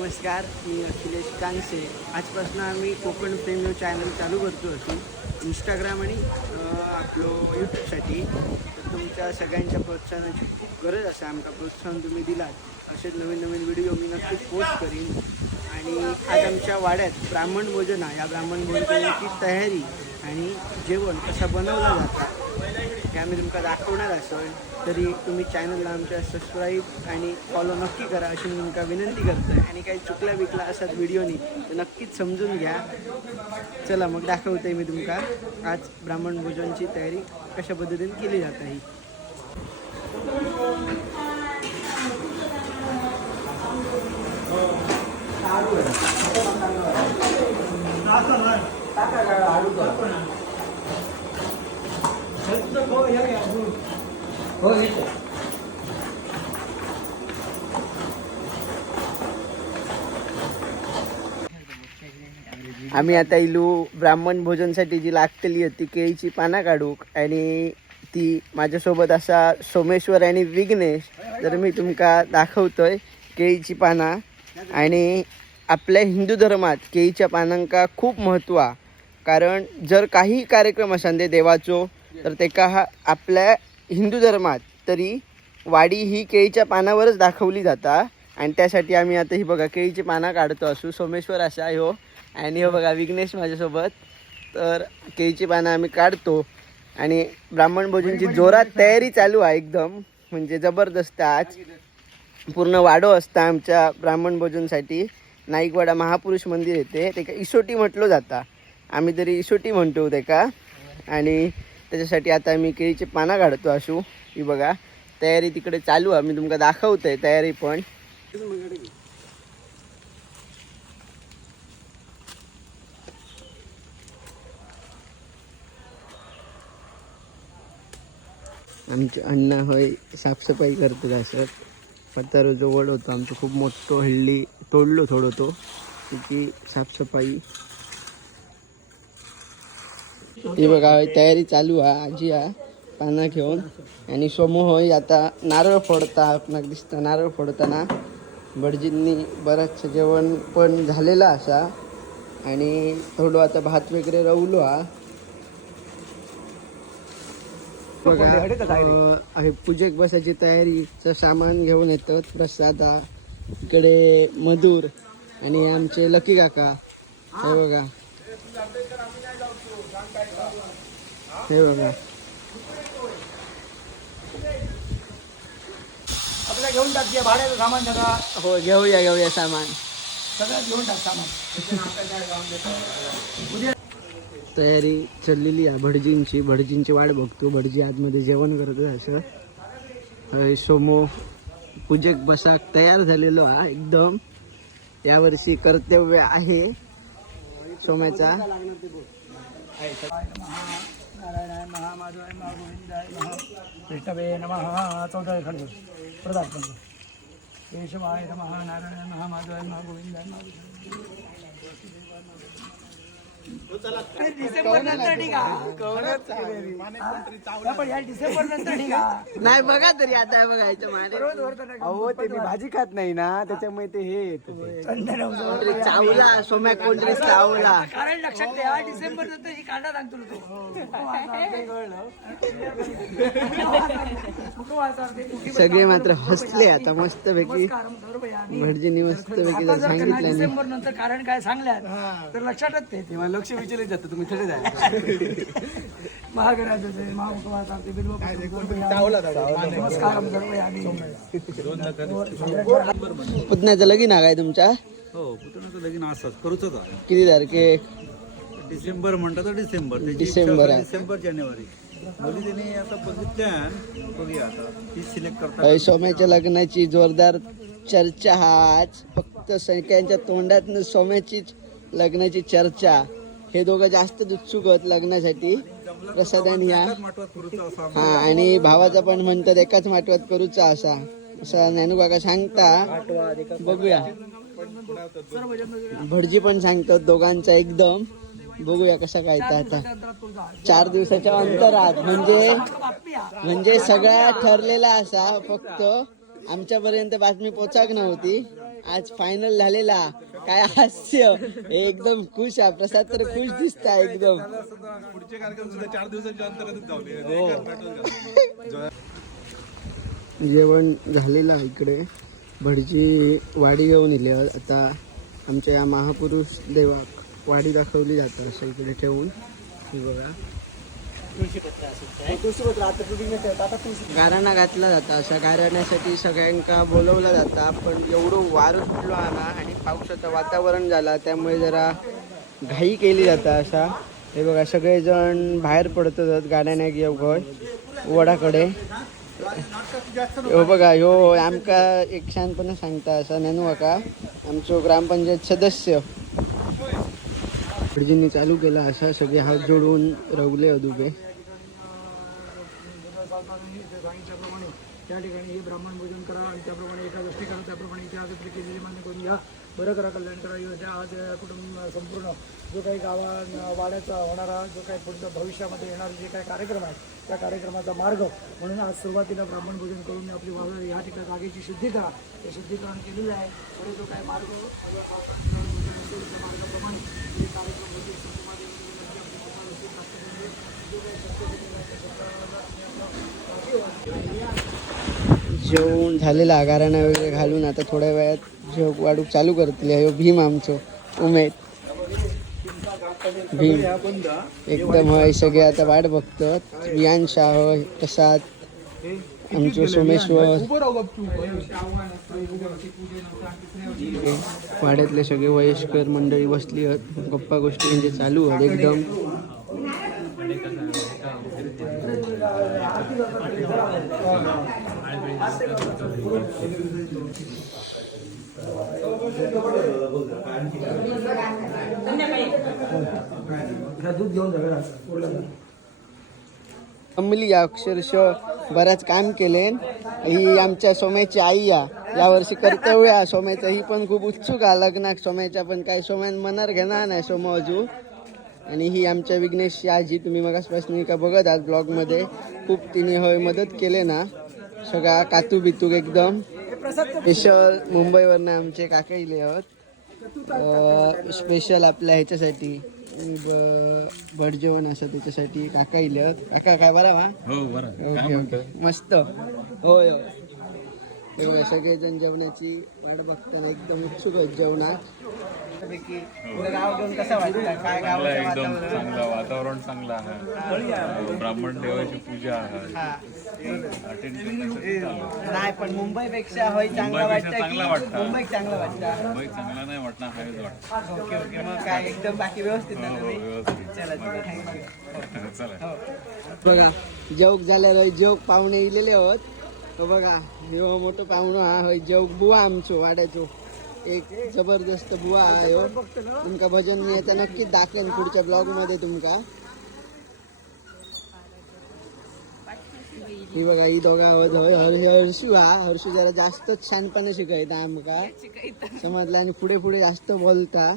नमस्कार मी अखिलेश कांसे. आजपासून आम्ही कोकण प्रेमियो चॅनल चालू करतो असून इंस्टाग्राम आणि आपलो यूट्यूबसाठी तर तुमच्या सगळ्यांच्या प्रोत्साहनाची खूप गरज असा आमका प्रोत्साहन तुम्ही दिलात. असे नवीन नवीन व्हिडिओ मी नक्कीच पोस्ट करीन. आणि आज आमच्या वाड्यात ब्राह्मण भोजना. या ब्राह्मण भोजनाची तयारी आणि जेवण कसं बनवलं जातं म्हणजे आम्ही तुमका दाखवणार असेल तरी तुम्ही चॅनलला आमच्या सबस्क्राईब आणि फॉलो नक्की करा अशी मी तुमका विनंती करतो आणि काही चुकला बिकला असतात व्हिडिओनी तर नक्कीच समजून घ्या. चला मग दाखवते मी तुमका. आज ब्राह्मण भोजनची तयारी कशा पद्धतीने केली जात आहे आम्ही आता इलू ब्राह्मण भोजनसाठी जी लागतली होती केळीची पानं काढूक आणि ती माझ्यासोबत असा सोमेश्वर आणि विघ्नेश तर मी तुमका दाखवतोय केळीची पानं. आणि आपल्या हिंदू धर्मात केळीच्या पानांका खूप महत्त्व कारण जर काही कार्यक्रम असा ते देवाचो तर तेका हा आपल्या हिंदू धर्मात तरी वाडी ही केळीच्या पानावरच दाखवली जाता. आणि त्यासाठी आम्ही आता ही बघा केळीची पानं काढतो असू. सोमेश्वर असा हो. आणि हो बघा विघ्नेश माझ्यासोबत. तर केळीची पानं आम्ही काढतो. आणि ब्राह्मण भोजनची जोरात तयारी चालू आहे एकदम. म्हणजे जबरदस्त आज. पूर्ण वाडो असता आमच्या ब्राह्मण भोजनसाठी. नाईकवाडा महापुरुष मंदिर येते. ते इसोटी म्हटलं जाता. आम्ही तरी इसोटी म्हणतो तेका आणि त्याच्यासाठी आता मी केळीचे पानं काढतो असू ही बघा तयारी तिकडे चालू आहे. मी तुमका दाखवतोय तयारी पण. आमचे अण्णा होय साफसफाई करतात असं. पत्तारो जो वड होतो. आमचं खूप मोठं हल्ली तोडलो थोडं तो. त्याची साफसफाई ही बघा तयारी चालू हा आजी हा पानं घेऊन. आणि समूह होय आता नारळ फोडता आपणाक दिसता नारळ फोडताना. भटजींनी बरंचसं जेवण पण झालेलं असा. आणि थोडं आता भात वगैरे रवलो हा. बघा हे पूजेक बसायची तयारीचं सामान घेऊन येतात प्रसाद इकडे मधुर आणि आमचे लकी काका. हे बघा. हे बघा. आपल्याला घेऊन टाक भाड्याचं सामान सगळं. हो घेऊया घेऊया सामान. सगळं घेऊन टाक सामान. तयारी चाललेली आहे भटजींची. भटजींची वाट बघतो. भटजी आतमध्ये जेवण करतो असं. सोमो पूजेक बसाक तयार झालेलो हा एकदम. यावर्षी कर्तव्य आहे सोम्याचा. नारायणाय महा माधवाय महा विष्णवे नमः। चौदा खंड। प्रदान खंड केशवाय नमः। नारायणाय महा माधवाय महा डिसेंबर नंतर डिसेंबर नंतर नाही बघा तरी आता बघायचं अहो ते भाजी खात नाही ना त्याच्यामुळे ते हे चावला सोम्या कोणतरी चावला. कारण लक्षात ठेवा डिसेंबर नंतर ही कांदा सांगतो तो. सगळे मात्र हसले आता मस्त पैकी भटजींनी मस्त पैकी जर सांगितलं डिसेंबर नंतर कारण काय सांगल्यात? तर लक्षातच ते तेव्हा लक्ष विचलित जातं तुम्ही थोडे जाय महागराजाचे ते महामुखवासाचे बिल्व नमस्कार सर्वयामी पुतण्याचं लगीन आहे काय तुमच्या? हो पुतण्याचं लगीन असंच. करूच होता किती तारखेक डिसेंबर म्हणतात डिसेंबर. डिसेंबर. डिसेंबर जानेवारी. मुली त्यांनी आता बघितल्यान बघूया आता. ती सिलेक्ट करतात अय, सोम्याच्या लग्नाची जोरदार चर्चा हाच फक्त सगळ्यांच्या तोंडात सोम्याचीच लग्नाची चर्चा. हे दोघं जास्त उत्सुक आहेत लग्नासाठी. प्रसादान या. माठवात करूचा असा हा आणि भावाचा पण म्हणतात एकाच माटवात करूचा असा. असं ज्ञानू काका सांगता. बघूया. भटजी पण सांगतात दोघांचा एकदम. बघूया कसा काय आता. चार दिवसाच्या अंतरात म्हणजे म्हणजे सगळ्या ठरलेला असा फक्त आमच्यापर्यंत बातमी पोचाक नव्हती आज फायनल झालेला. काय हास्य. एकदम खुश आहे. प्रसाद तर खुश दिसता एकदम. पुढचे कार्यक्रम सुद्धा चार दिवसाच्या अंतरातच जाऊ. जेवण झालेलं आहे इकडे. भटजी वाडी घेऊन इले. आता आमच्या या महापुरुष देवाक वाडी दाखवली जातं असं इकडे ठेवून. हे बघा. गाराणा घातला जाता. अशा गाराण्यासाठी सगळ्यांका बोलवला जाता. पण एवढं वारं सुटलो आला आणि पावसाचं वातावरण झाला. त्यामुळे जरा घाई केली जाता असा हे बघा सगळेजण बाहेर पडतात गाड्याने घेऊन वडाकडे. हो बघा ह्यो आमका एक शानपणे सांगता असा नेनू का आमचो ग्रामपंचायत सदस्य. भटजींनी चालू केला असा सगळे हात जोडून रवले अदुबे. सांगितल्याप्रमाणे त्या ठिकाणी हे ब्राह्मण भोजन करा आणि त्याप्रमाणे गोष्टी करा त्याप्रमाणे इतिहास आपली केलेली मान्य करून घ्या. बरं करा कल्याण करा. योजना आज या कुटुंब संपूर्ण जो काही गावा वाड्याचा होणारा जो काही पुढच्या भविष्यामध्ये येणारे जे काही कार्यक्रम आहेत त्या कार्यक्रमाचा मार्ग म्हणून आज सुरुवातीला ब्राह्मण भोजन करून आपली वावर या ठिकाणी जागेची शुद्धी करा. ते शुद्धीकरण केलेलं आहे. पुढे जो काही मार्ग मार्गाप्रमाणे कार्यक्रम जेवण झालेला गाराणा वगैरे घालून आता थोड्या वेळात जेव वाढूक चालू करतले. ह्यो भीम आमचो. उमेद. भीम. एकदम हय सगळे आता वाट बघतात. बियान शाह प्रसाद. आमचो सोमेश्वर वाड्यातले सगळे वयस्कर मंडळी बसली आहेत. गप्पा गोष्टी म्हणजे चालू आहेत एकदम. दूध घेऊन अक्षरशः बऱ्याच काम केले ही आमच्या सोम्याची आई या यावर्षी कर्तव्य सोम्याचं ही पण खूप उत्सुक आहे लग्नाक सोम्याच्या पण काही सोम्यान मनार घेणार नाही सोमो अजू. आणि ही आमच्या विघ्नेशची आजी. तुम्ही मगासपासून का बघत आहात ब्लॉगमध्ये. खूप तिने होय मदत केले ना सगळा कातू बितूक एकदम. स्पेशल मुंबईवरनं आमचे काका इले आहोत. स्पेशल आपल्या ह्याच्यासाठी. भट जेवण असं त्याच्यासाठी काका इले काका काय बरा वा? हो बरं. Okay okay. मस्त. होय होय. हे बघा, सगळेजण जेवणाची वाट बघताना एकदम उत्सुक आहेत जेवणात. गाव घेऊन कसं वाटतं? काय चांगला एकदम चांगलं वातावरण चांगलं आहे. ब्राह्मण देवाची पूजा आहे. चालू नाही पण मुंबईपेक्षा होय चांगला मुंबईपेक्षा वाटतं चांगला की वाटतं. मुंबईत चांगलं वाटतं? मुंबई चांगला नाही वाटणार हायच वाटतं. Okay okay. मग काय एकदम बाकी व्यवस्थित ना हो तुम्ही? व्यवस्थित. चला चला. थँक्यू चला बघा जेवक झाल्यावर जेवक पाहुणे इलेले आहोत. हो बघा ह्यो मोठो पाहुणो हा होय जेव बुवा आमचो वाड्याचो. एक जबरदस्त बुवा हा ह्यो तुमका भजन मी येता नक्कीच दाखवेन पुढच्या ब्लॉगमध्ये तुमका. ही बघा ही दोघा आहोत होय हर्षू हा. हर्षू जरा जास्तच छानपणे शिकयता आमका. समजला आणि पुढे पुढे जास्त बोलता.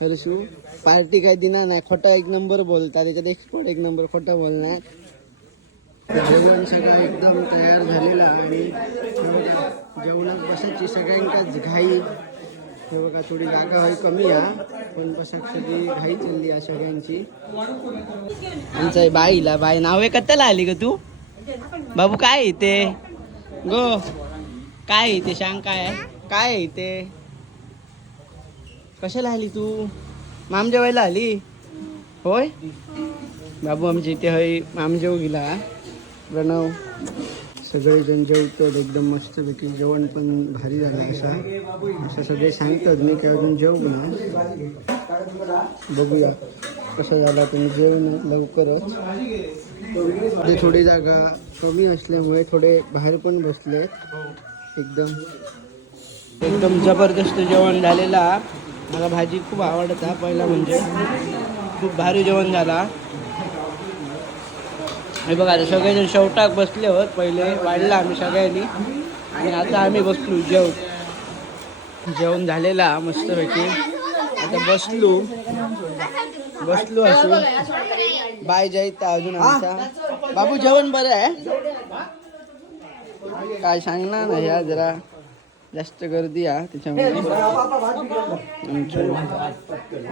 हर्षू पार्टी काय दिना नाही खोटा एक नंबर बोलता त्याच्यात एक्सपर्ट एक नंबर खोटा बोलणार. जेवण सगळं एकदम तयार झालेलं आणि जेवणात बसायची सगळ्यांकाच घाई. हे बघा थोडी जागा होई कमी आहे पण बसाक सगळी घाई चालली आहे सगळ्यांची. आमचं बाईला बाई नावे कत्ताला आली का तू? बाबू काय आहे ते? गो काय आहे ते? सांग काय आहे? काय आहे ते? कशाला आली तू? माम जेवायला आली? होय? बाबू आमच्या इथे हय माम जेव गेला प्रणव सगळेजण जेवतात एकदम मस्तपैकी जेवण पण भारी झालं असा. असं सगळे सांगतात मी काय अजून जेवू ना बघूया कसं झाला तुम्ही जेवण लवकरच. ते थोडी जागा कमी असल्यामुळे थोडे बाहेर पण बसले एकदम एकदम जबरदस्त जेवण झालेला. मला भाजी खूप आवडता पहिला म्हणजे. खूप भारी जेवण झाला. हे बघा आता सगळेजण शेवटाक बसले होत पहिले वाढला आम्ही सगळ्यांनी. आणि आता आम्ही बसलो जेवण. जेवण झालेला मस्तपैकी. आता बसलो. बसलो असू बाय जायता अजून आमचा. बाबू जेवण बरं आहे? काय सांगणार ना ह्या जरा. जास्त गर्दी हा त्याच्यामुळे आप्पा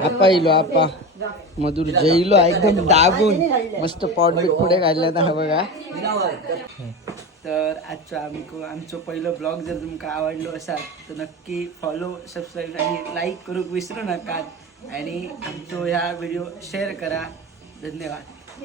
आपा येलो आपा. मधुर जैलो एकदम दाबून मस्त पॉट बीट पुढे काढल्यात हा बघा. तर आजचं आमको आमचं पहिलं ब्लॉग जर तुमका आवडलो असाल तर नक्की फॉलो सबस्क्राईब आणि लाईक करूक विसरू नका. आणि आमचो ह्या व्हिडिओ शेअर करा. धन्यवाद.